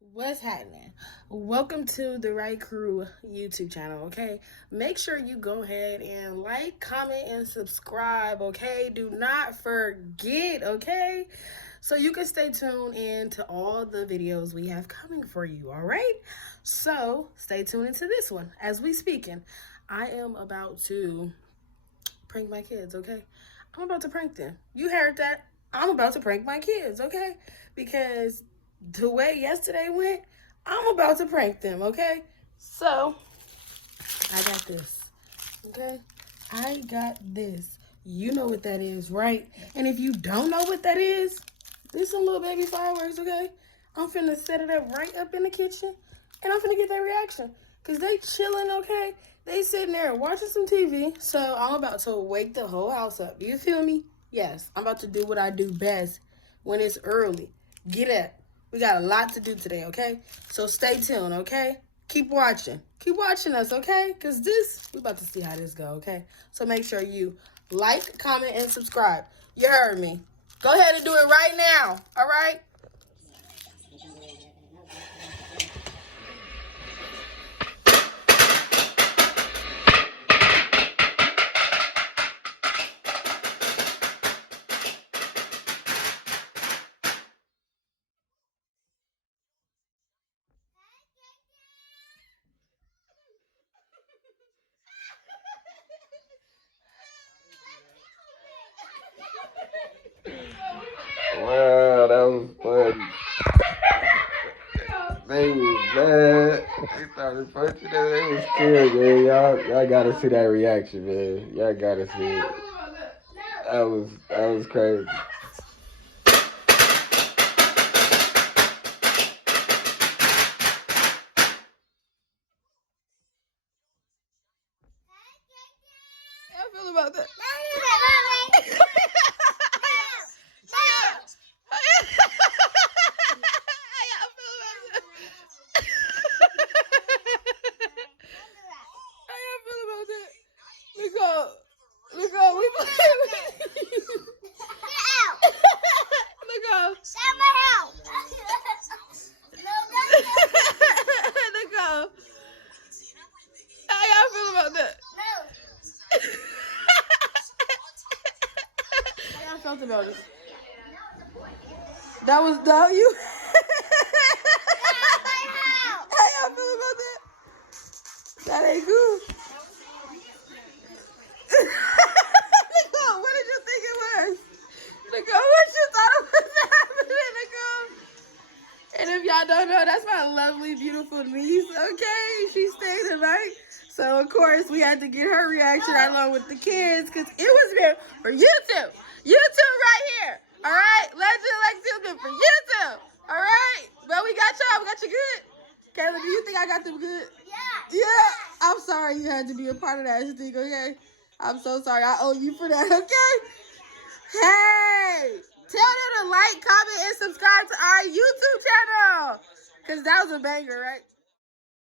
What's happening? Welcome to the Right Crew YouTube channel, okay? Make sure you go ahead and like, comment, and subscribe, okay? Do not forget, okay? So you can stay tuned in to all the videos we have coming for you, all right? So stay tuned into this one. As we speaking, I am about to prank my kids, okay? I'm about to prank them. You heard that. I'm about to prank my kids, okay? Because the way yesterday went, I'm about to prank them, okay? So, I got this, okay? I got this. You know what that is, right? And if you don't know what that is, this some little baby fireworks, okay? I'm finna set it up right up in the kitchen, and I'm finna get their reaction. Because they chilling, okay? They sitting there watching some TV, so I'm about to wake the whole house up. You feel me? Yes, I'm about to do what I do best when it's early. Get up. We got a lot to do today, okay? So stay tuned, okay? Keep watching. Keep watching us, okay? Because we about to see how this go, okay? So make sure you like, comment, and subscribe. You heard me. Go ahead and do it right now, all right? Wow, that was funny. They was mad. They started punching them. They was scared, man. Y'all gotta see that reaction, man. Y'all gotta see it. That was crazy. How you feel about that? Look out, we look out. Look out. How y'all feel about that? How y'all felt about it? That was you. How y'all feel about that? That ain't good. Nicole, what did you think it was? Nicole, what you thought it was happening, Nicole? And if y'all don't know, that's my lovely, beautiful niece, okay? She stayed tonight. So, of course, we had to get her reaction along with the kids because it was meant for YouTube. YouTube right here. All right? Legend Lex for YouTube. All right? But we got y'all. We got you good. Katelyn, do you think I got them good? Yeah. I'm sorry you had to be a part of that thing, okay? I'm so sorry. I owe you for that, okay? Hey! Tell them to like, comment, and subscribe to our YouTube channel. Because that was a banger, right?